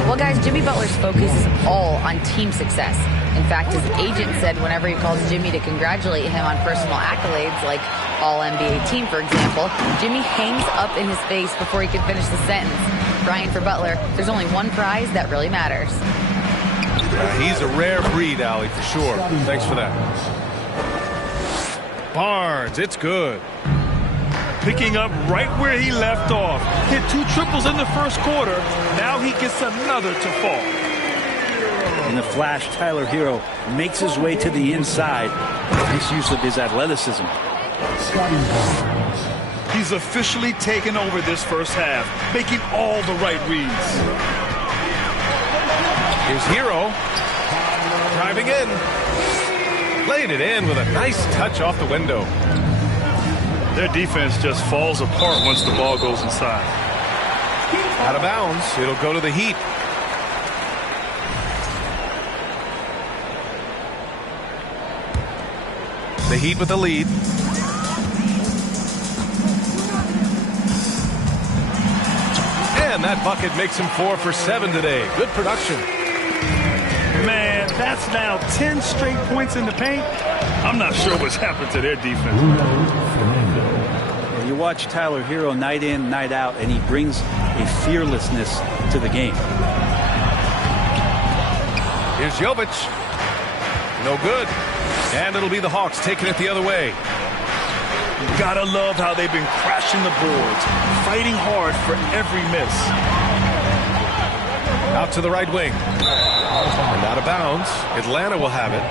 Well, guys, Jimmy Butler's focus is all on team success. In fact, his agent said whenever he calls Jimmy to congratulate him on personal accolades, like All-NBA team, for example, Jimmy hangs up in his face before he can finish the sentence. Brian, for Butler, there's only one prize that really matters. He's a rare breed, Allie, for sure. Thanks for that. Barnes, it's good. Picking up right where he left off. Hit 2 triples in the first quarter. Now he gets another to fall. In the flash, Tyler Hero makes his way to the inside. Nice use of his athleticism. He's officially taken over this first half, making all the right reads. Here's Hero. Driving in. Laid it in with a nice touch off the window. Their defense just falls apart once the ball goes inside. Out of bounds. It'll go to the Heat. The Heat with the lead. And that bucket makes him 4 for 7 today. Good production. Man, that's now 10 straight points in the paint. I'm not sure what's happened to their defense. You watch Tyler Hero night in, night out, and he brings a fearlessness to the game. Here's Jovic. No good. And it'll be the Hawks taking it the other way. You gotta love how they've been crashing the boards, fighting hard for every miss. Out to the right wing. And out of bounds. Atlanta will have it.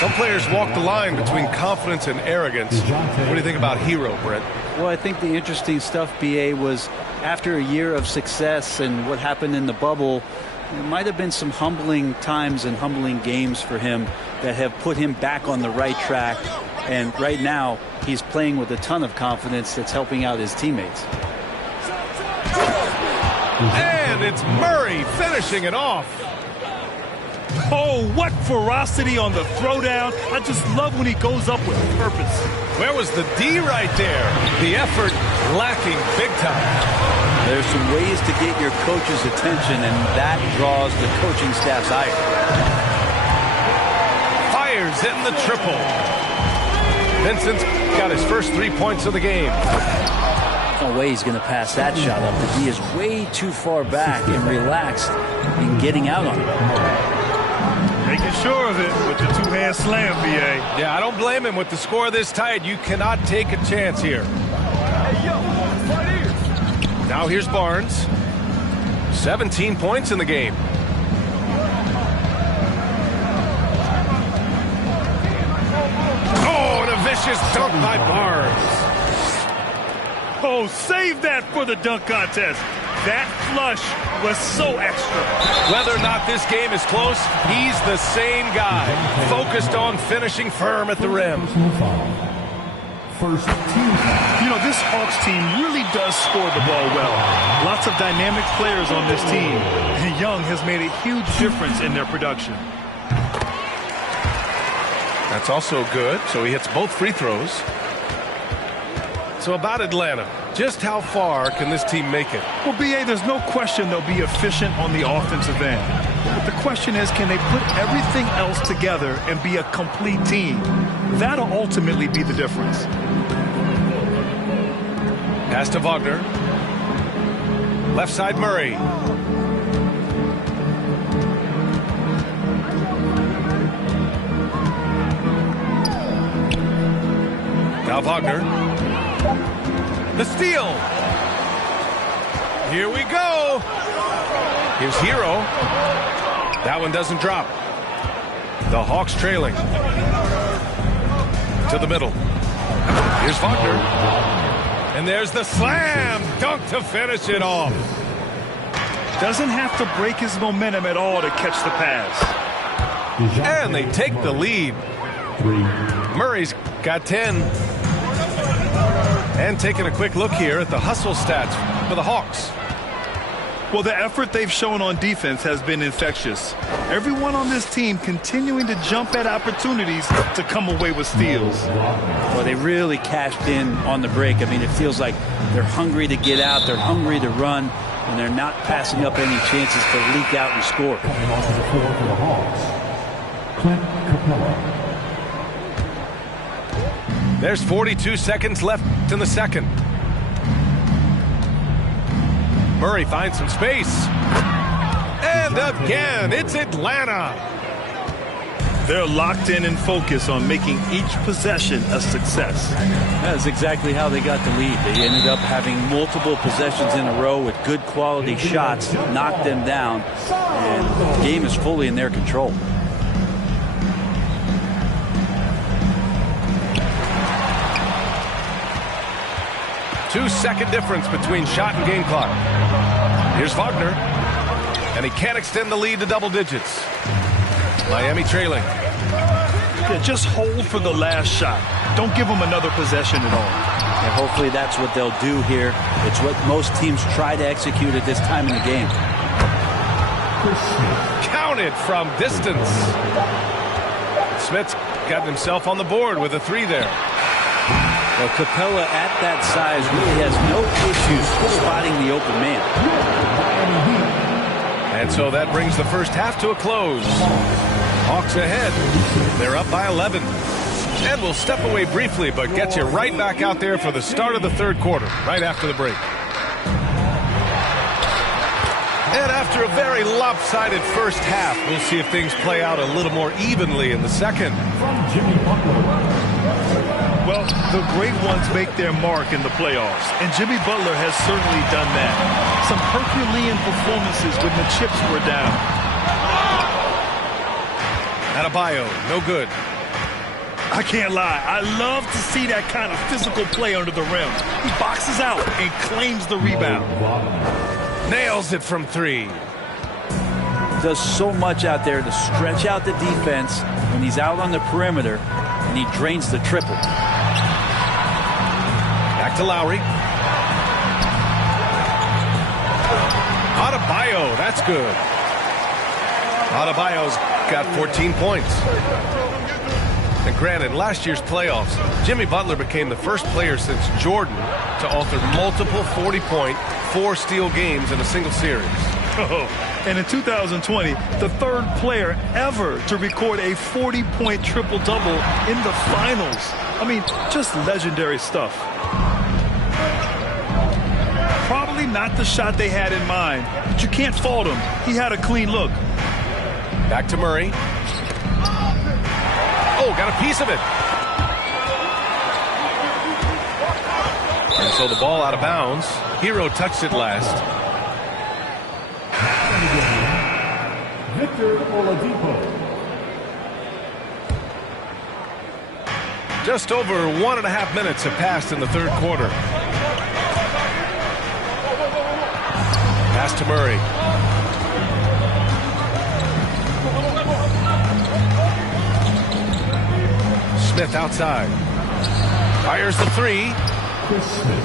Some players walk the line between confidence and arrogance. What do you think about Hero, Brent? Well, I think the interesting stuff, BA, was after a year of success and what happened in the bubble, there might have been some humbling times and humbling games for him that have put him back on the right track. And right now, he's playing with a ton of confidence that's helping out his teammates. And it's Murray finishing it off. Oh, what ferocity on the throwdown. I just love when he goes up with purpose. Where was the D right there? The effort lacking big time. There's some ways to get your coach's attention, and that draws the coaching staff's ire. Fires in the triple. Vincent's got his first 3 points of the game. No way he's going to pass that shot up. The D is way too far back and relaxed in getting out on it. Making sure of it with the two-hand slam, BA. Yeah, I don't blame him. With the score this tight, you cannot take a chance here. Now here's Barnes. 17 points in the game. Oh, and a vicious dunk by Barnes. Oh, save that for the dunk contest. That flush was so extra. Whether or not this game is close, he's the same guy. Focused on finishing firm at the rim. First team. You know, this Hawks team really does score the ball well. Lots of dynamic players on this team. And Young has made a huge difference in their production. That's also good. So he hits both free throws. So about Atlanta, just how far can this team make it? Well, BA, there's no question they'll be efficient on the offensive end. But the question is, can they put everything else together and be a complete team? That'll ultimately be the difference. Pass to Wagner. Left side Murray. Now Wagner. The steal. Here we go. Here's Hero. That one doesn't drop. The Hawks trailing. To the middle. Here's Wagner. And there's the slam dunk to finish it off. Doesn't have to break his momentum at all to catch the pass. And they take the lead. Murray's got 10. And taking a quick look here at the hustle stats for the Hawks. Well, the effort they've shown on defense has been infectious. Everyone on this team continuing to jump at opportunities to come away with steals. Well, they really cashed in on the break. I mean, it feels like they're hungry to get out. They're hungry to run. And they're not passing up any chances to leak out and score. Coming onto the floor for the Hawks, Clint Capella. There's 42 seconds left in the second. Murray finds some space. And And again, it's Atlanta. They're locked in and focused on making each possession a success. That's exactly how they got the lead. They ended up having multiple possessions in a row with good quality shots, knocked them down, and the game is fully in their control. Two-second difference between shot and game clock. Here's Wagner, and he can't extend the lead to double digits. Miami trailing. Yeah, just hold for the last shot. Don't give them another possession at all. And hopefully that's what they'll do here. It's what most teams try to execute at this time in the game. Counted from distance. Smith's got himself on the board with a three there. Well, Capella at that size really has no issues spotting the open man. And so that brings the first half to a close. Hawks ahead. They're up by 11. And we'll step away briefly, but get you right back out there for the start of the third quarter, right after the break. And after a very lopsided first half, we'll see if things play out a little more evenly in the second. Well, the great ones make their mark in the playoffs, and Jimmy Butler has certainly done that. Some Herculean performances when the chips were down. Adebayo, no good. I can't lie. I love to see that kind of physical play under the rim. He boxes out and claims the rebound. Nails it from three. Does so much out there to stretch out the defense when he's out on the perimeter, and he drains the triple. Back to Lowry. Adebayo, that's good. Adebayo's got 14 points. And granted, last year's playoffs, Jimmy Butler became the first player since Jordan to alter multiple 40-point, 4-steal games in a single series. Oh, and in 2020, the third player ever to record a 40-point triple-double in the finals. I mean, just legendary stuff. Probably not the shot they had in mind, but you can't fault him. He had a clean look. Back to Murray. Oh, got a piece of it. And so the ball out of bounds. Hero touched it last. Victor Oladipo. Just over 1.5 minutes have passed in the third quarter. Pass to Murray. Smith outside. Fires the three.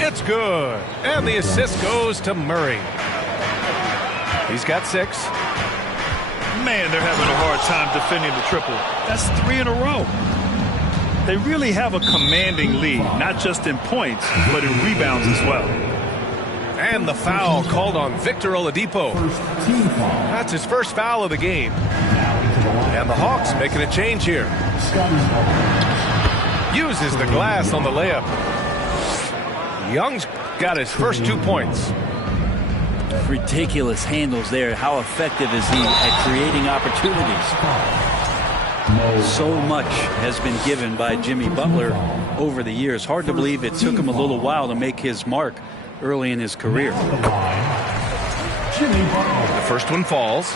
It's good. And the assist goes to Murray. He's got 6. Man, they're having a hard time defending the triple. That's 3 in a row. They really have a commanding lead, not just in points, but in rebounds as well. And the foul called on Victor Oladipo. That's his first foul of the game. And the Hawks making a change here. Uses the glass on the layup. Young's got his first 2 points. Ridiculous handles there. How effective is he at creating opportunities? So much has been given by Jimmy Butler over the years. Hard to believe it took him a little while to make his mark early in his career. The first one falls.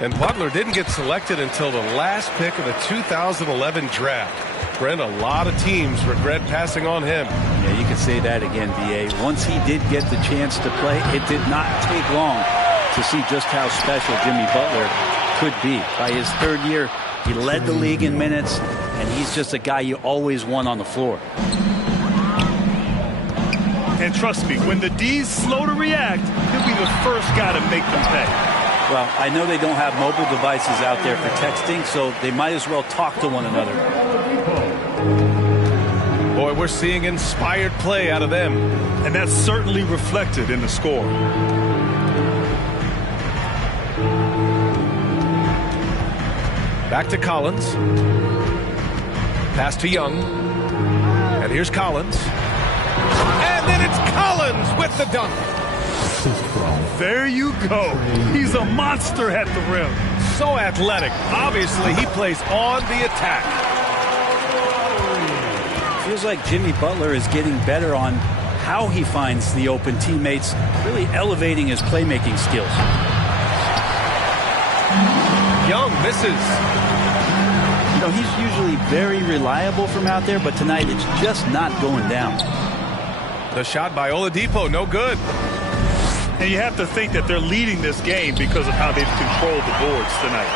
And Butler didn't get selected until the last pick of the 2011 draft. Brent, a lot of teams regret passing on him. Yeah, you can say that again, B.A. Once he did get the chance to play, it did not take long to see just how special Jimmy Butler could be. By his third year, he led the league in minutes, and he's just a guy you always want on the floor. And trust me, when the D's slow to react, he'll be the first guy to make them pay. Well, I know they don't have mobile devices out there for texting, so they might as well talk to one another. Boy, we're seeing inspired play out of them. And that's certainly reflected in the score. Back to Collins. Pass to Young. And here's Collins. And then it's Collins with the dunk. There you go. He's a monster at the rim. So athletic. Obviously, he plays on the attack. Feels like Jimmy Butler is getting better on how he finds the open teammates, really elevating his playmaking skills. Young misses. You know, he's usually very reliable from out there, but tonight it's just not going down. The shot by Oladipo, no good. And you have to think that they're leading this game because of how they've controlled the boards tonight.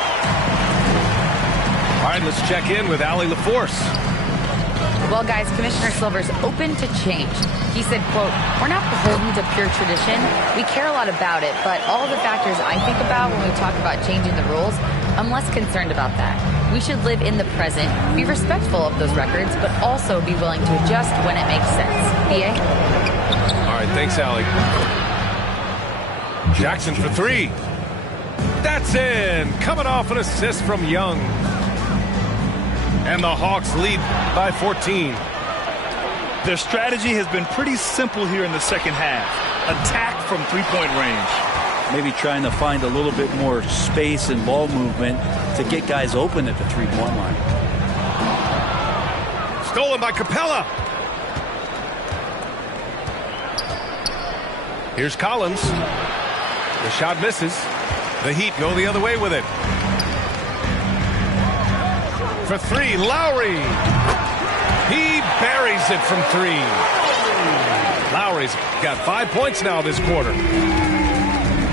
All right, let's check in with Allie LaForce. Well, guys, Commissioner Silver's open to change. He said, quote, "We're not beholden to pure tradition. We care a lot about it, but all the factors I think about when we talk about changing the rules, I'm less concerned about that. We should live in the present, be respectful of those records, but also be willing to adjust when it makes sense." BA? All right, thanks, Allie. Jackson for three. That's in. Coming off an assist from Young. And the Hawks lead by 14. Their strategy has been pretty simple here in the second half. Attack from three-point range. Maybe trying to find a little bit more space and ball movement to get guys open at the three-point line. Stolen by Capella. Here's Collins. The shot misses. The Heat go the other way with it. For three, Lowry. He buries it from three. Lowry's got 5 points now this quarter.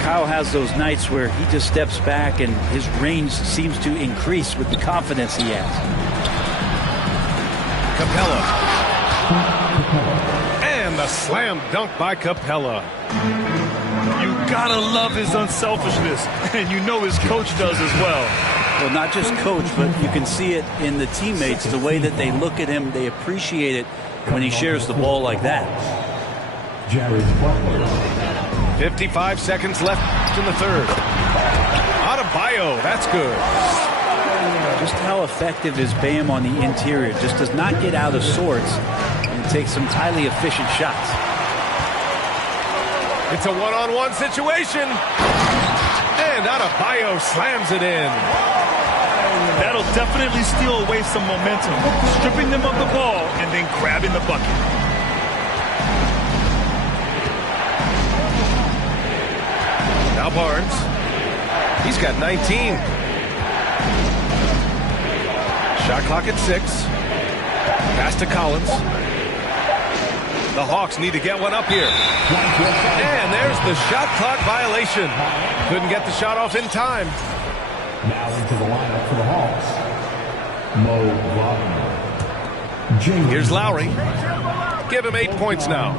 Kyle has those nights where he just steps back and his range seems to increase with the confidence he has. Capella. And the slam dunk by Capella. You gotta love his unselfishness, and you know his coach does as well. Well, not just coach, but you can see it in the teammates, the way that they look at him. They appreciate it when he shares the ball like that. 55 seconds left in the third. Adebayo, that's good. Just how effective is Bam on the interior? Just does not get out of sorts and takes some highly efficient shots. It's a one-on-one situation. And Adebayo slams it in. That'll definitely steal away some momentum, stripping them of the ball and then grabbing the bucket. Now Barnes. He's got 19. Shot clock at 6. Pass to Collins. The Hawks need to get one up here. And there's the shot clock violation. Couldn't get the shot off in time. Now into the lineup for the Hawks, Mo Wagner. Here's Lowry. Give him 8 points now.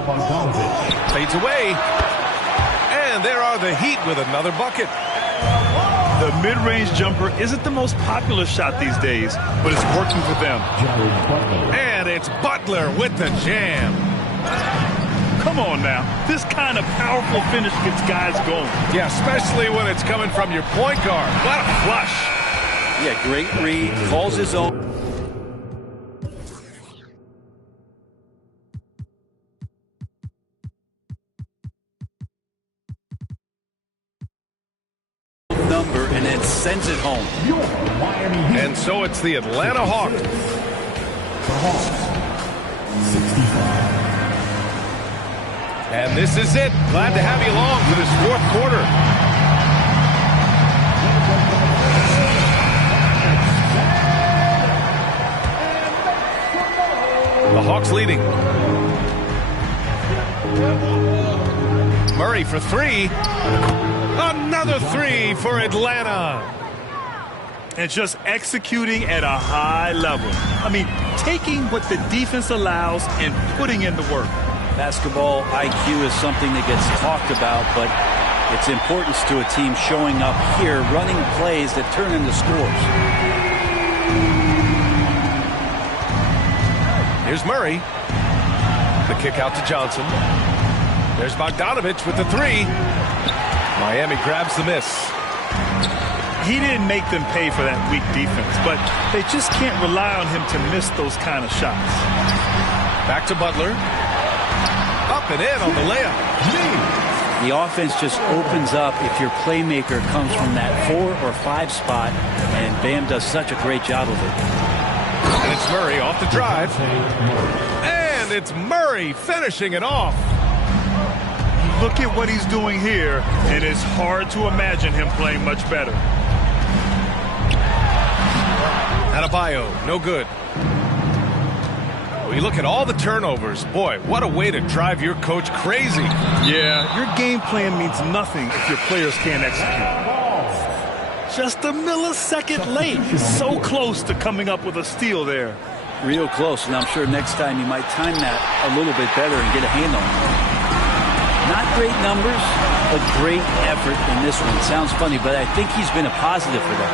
Fades away. And there are the Heat with another bucket. The mid-range jumper isn't the most popular shot these days, but it's working for them. And it's Butler with the jam. Come on now. This kind of powerful finish gets guys going. Yeah, especially when it's coming from your point guard. What a flush. Yeah, great read. Calls his own. Number and then sends it home. And so it's the Atlanta Hawks. The Hawks, 65. And this is it. Glad to have you along for this fourth quarter. The Hawks leading. Murray for three. Another three for Atlanta. And just executing at a high level. I mean, taking what the defense allows and putting in the work. Basketball IQ is something that gets talked about, but its importance to a team showing up here, running plays that turn into scores. Here's Murray. The kick out to Johnson. There's Bogdanovich with the three. Miami grabs the miss. He didn't make them pay for that weak defense, but they just can't rely on him to miss those kind of shots. Back to Butler. Up and in on the layup. The offense just opens up if your playmaker comes from that 4 or 5 spot, and Bam does such a great job of it. And it's Murray off the drive. And it's Murray finishing it off. Look at what he's doing here, and it's hard to imagine him playing much better. Adebayo, no good. When you look at all the turnovers, boy, what a way to drive your coach crazy. Yeah, your game plan means nothing if your players can't execute. Just a millisecond late. So close to coming up with a steal there. Real close, and I'm sure next time you might time that a little bit better and get a hand on it. Not great numbers, but great effort in this one. Sounds funny, but I think he's been a positive for them.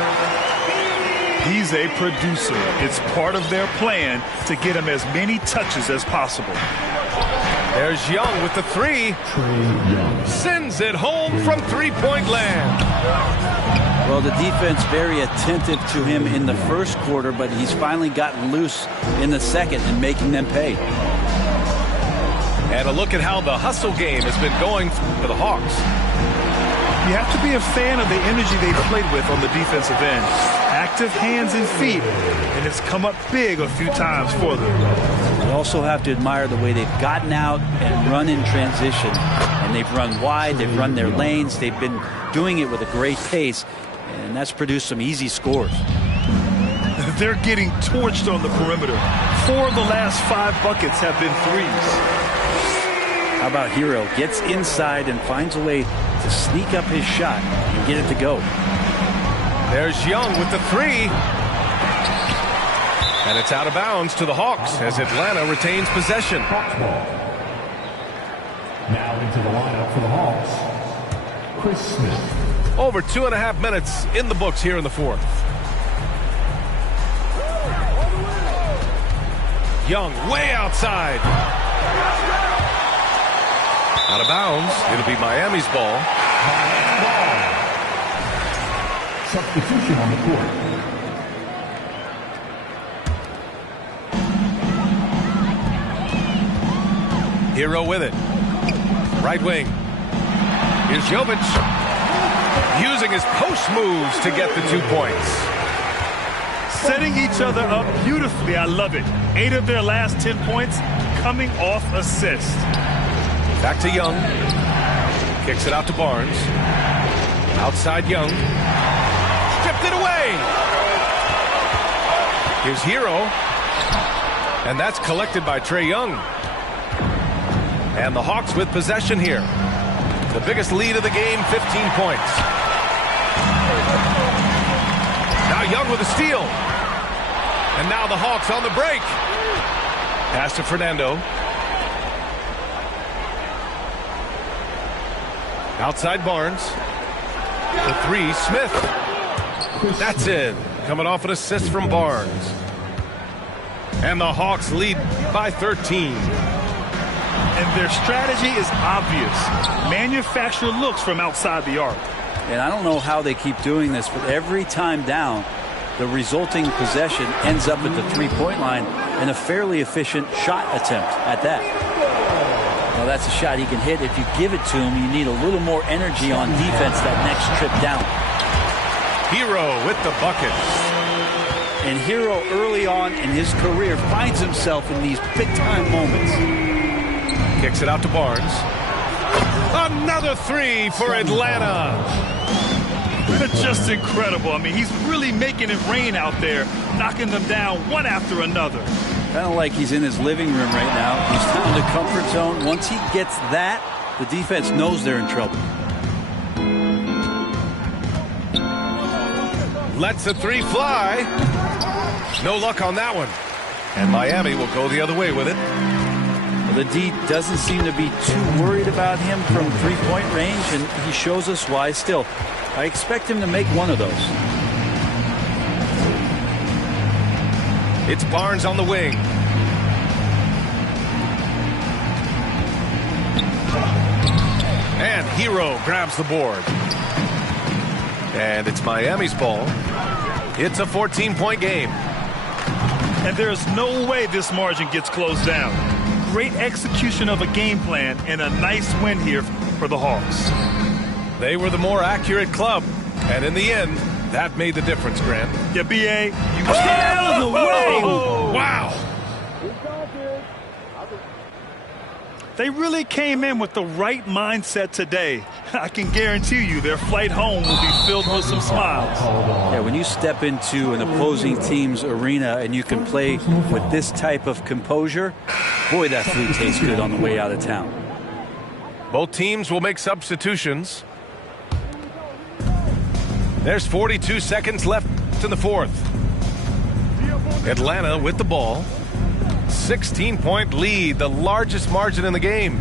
He's a producer. It's part of their plan to get him as many touches as possible. There's Young with the 3. Sends it home from three-point land. Well, the defense very attentive to him in the first quarter, but he's finally gotten loose in the second and making them pay. And a look at how the hustle game has been going for the Hawks. You have to be a fan of the energy they've played with on the defensive end. Active hands and feet, and it's come up big a few times for them. You also have to admire the way they've gotten out and run in transition. And they've run wide, they've run their lanes, they've been doing it with a great pace, and that's produced some easy scores. They're getting torched on the perimeter. 4 of the last 5 buckets have been threes. How about Hero? Gets inside and finds a way to sneak up his shot and get it to go. There's Young with the 3. And it's out of bounds to the Hawks as Atlanta retains possession. Now into the lineup for the Hawks, Chris Smith. Over 2.5 minutes in the books here in the fourth. Young way outside. Out of bounds. It'll be Miami's ball. Substitution on the court. Hero with it. Right wing. Here's Jovic. Using his post moves to get the 2 points. Setting each other up beautifully. I love it. 8 of their last 10 points coming off assist. Back to Young. Kicks it out to Barnes. Outside Young. Stripped it away. Here's Hero. And that's collected by Trae Young. And the Hawks with possession here. The biggest lead of the game, 15 points. Now Young with a steal. And now the Hawks on the break. Pass to Fernando. Outside Barnes. The 3, Smith. That's it. Coming off an assist from Barnes. And the Hawks lead by 13. And their strategy is obvious. Manufacture looks from outside the arc. And I don't know how they keep doing this, but every time down, the resulting possession ends up at the 3-point line and a fairly efficient shot attempt at that. Well, that's a shot he can hit. If you give it to him, you need a little more energy on defense that next trip down. Hero with the bucket. And Hero early on in his career finds himself in these big-time moments. Kicks it out to Barnes. Another 3 for Atlanta. Just incredible. I mean, he's really making it rain out there, knocking them down one after another. Kind of like he's in his living room right now. He's found a comfort zone. Once he gets that, the defense knows they're in trouble. Lets the 3 fly. No luck on that one. And Miami will go the other way with it. Well, the D doesn't seem to be too worried about him from 3-point range, and he shows us why still. I expect him to make one of those. It's Barnes on the wing. And Hero grabs the board. And it's Miami's ball. It's a 14-point game. And there's no way this margin gets closed down. Great execution of a game plan and a nice win here for for the Hawks. They were the more accurate club, and in the end, that made the difference, Grant. Yeah, B.A., you get out of the way! Wow! They really came in with the right mindset today. I can guarantee you their flight home will be filled with some smiles. Yeah, when you step into an opposing team's arena and you can play with this type of composure, boy, that food tastes good on the way out of town. Both teams will make substitutions. There's 42 seconds left in the fourth. Atlanta with the ball. 16-point lead, the largest margin in the game.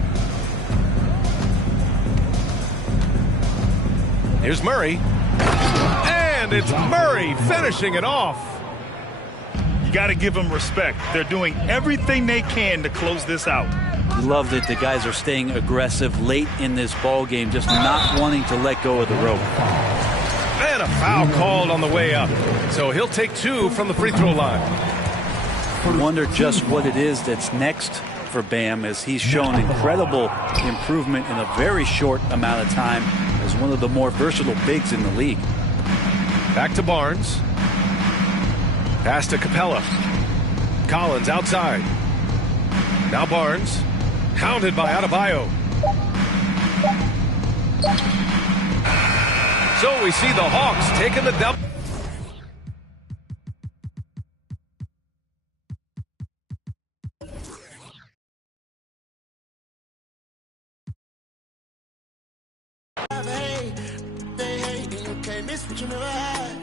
Here's Murray. And it's Murray finishing it off. You got to give them respect. They're doing everything they can to close this out. Love that the guys are staying aggressive late in this ball game, just not wanting to let go of the rope. And a foul called on the way up. So he'll take 2 from the free throw line. I wonder just what it is that's next for Bam, as he's shown incredible improvement in a very short amount of time as one of the more versatile bigs in the league. Back to Barnes. Pass to Capella. Collins outside. Now Barnes. Hounded by Adebayo. So we see the Hawks taking the double. They hate and you can't miss what you never had.